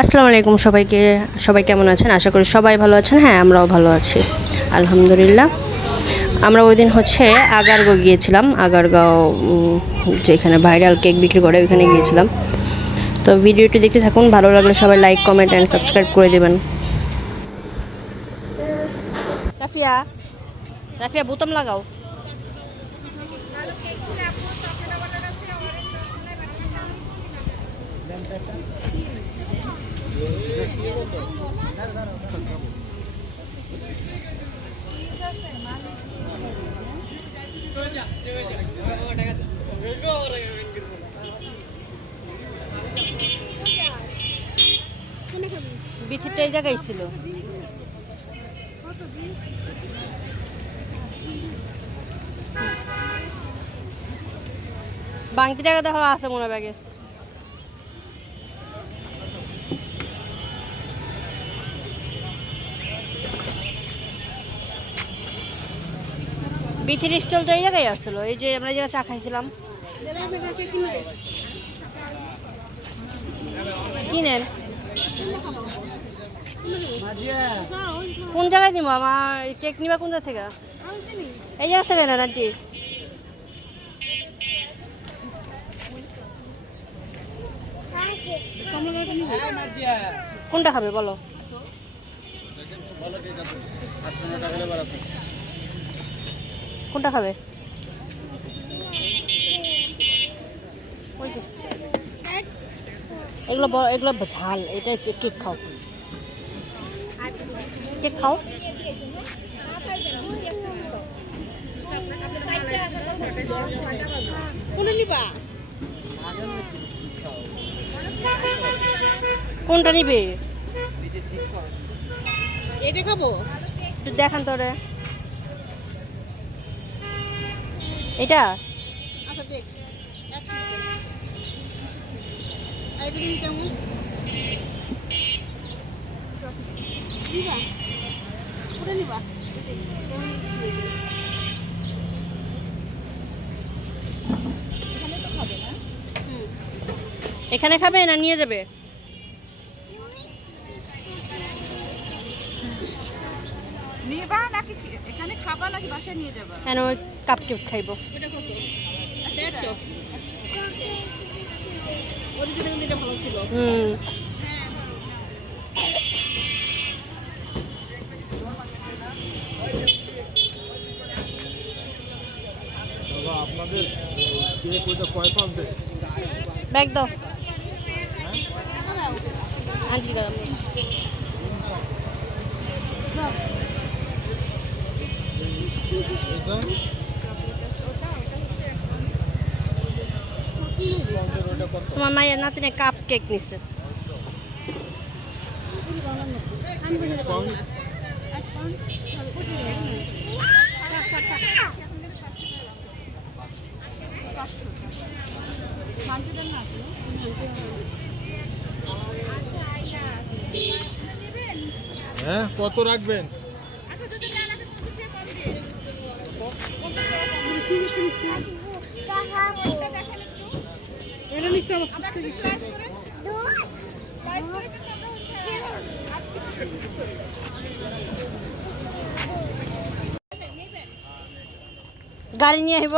আসসালামু আলাইকুম সবাইকে। সবাই কেমন আছেন? আশা করি সবাই ভালো আছেন। হ্যাঁ, আমরাও ভালো আছি আলহামদুলিল্লাহ। আমরা ওই দিন আগারগাঁও গিয়েছিলাম। আগারগাঁও যেখানে ভাইরাল কেক বিক্রি করে ওইখানে গিয়েছিলাম। তো ভিডিওটি দেখতে থাকুন, ভালো লাগলে সবাই লাইক, কমেন্ট অ্যান্ড সাবস্ক্রাইব করে দেবেন। রাফিয়া, রাফিয়া বোতাম লাগাও। বিথিটা এই জায়গায় ছিল। বাংতি টাকা দেখো আছে মনে ব্যাগে। বিথির স্টল তো এই জায়গায় আসছিল, এই যে আমরা চা খাইছিলাম। কিনেন কোন জায়গায় দিব? আমার কেক নিবা কোন জায়গা থেকে? এই জায়গা থেকে না আন্টি। কোনটা খাবে বলো? কোনটা খাবে? এগুলো এগুলো ঝাল, এটা কেক খাও, কেক খাও। কোনটা নিবে? এটা খাবো, দেখান তোরে এটা। আচ্ছা দেখ এখানে খাবে না নিয়ে যাবে? নিবা নাকি এখানে খাবা নাকি বাসায় নিয়ে যাবা? কেন ওই কাপ কেক খাইবো। এটা কত? আচ্ছা 100। ওই যে দেখুন এটা ভালো ছিল। বাবা আপনাদের কেক ওইটা কয় পাউন্ড দেয়? ব্যাগ দাও আন্টি। তোমার মায়ের নাতিনে কাপ কেক নিছে। হ্যাঁ, কত রাখবেন? গাড়ি নিয়ে আহিব।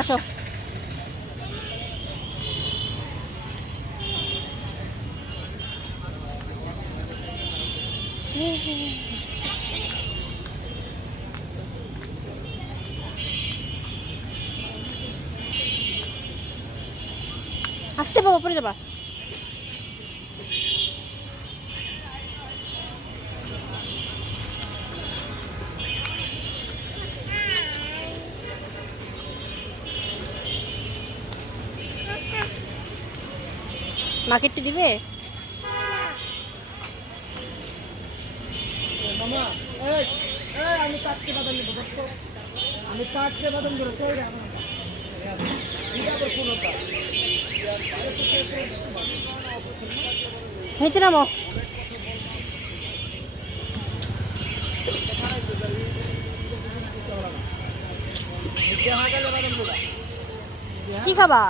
আসো আসতে বাবা, পরে যাবা। মাকে একটু দিবে? আমি কাটতে বাদাম দেবো, আমি কাটতে বাদাম দেবো। কোনোটা নিচে নামো। কি খাবা?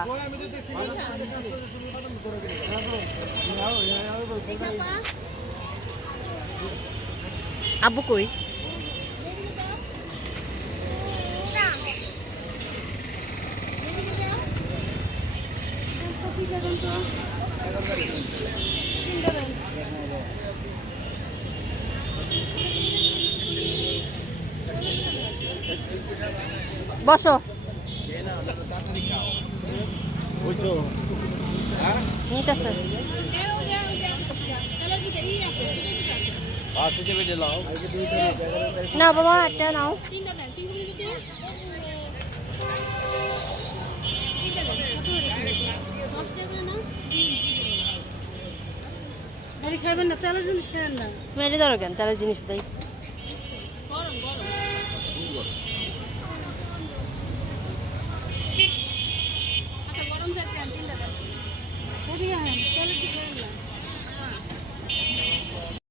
আব্বু কই? বসো। বুঝছো? হ্যাঁ নিতেছে। আচ্ছা চেপে দিলাম না বাবা একটা নাও। খাবেন না তেলের জিনিস খাবেন না। মেরে ধরো কেন, তারা জিনিস দেয়।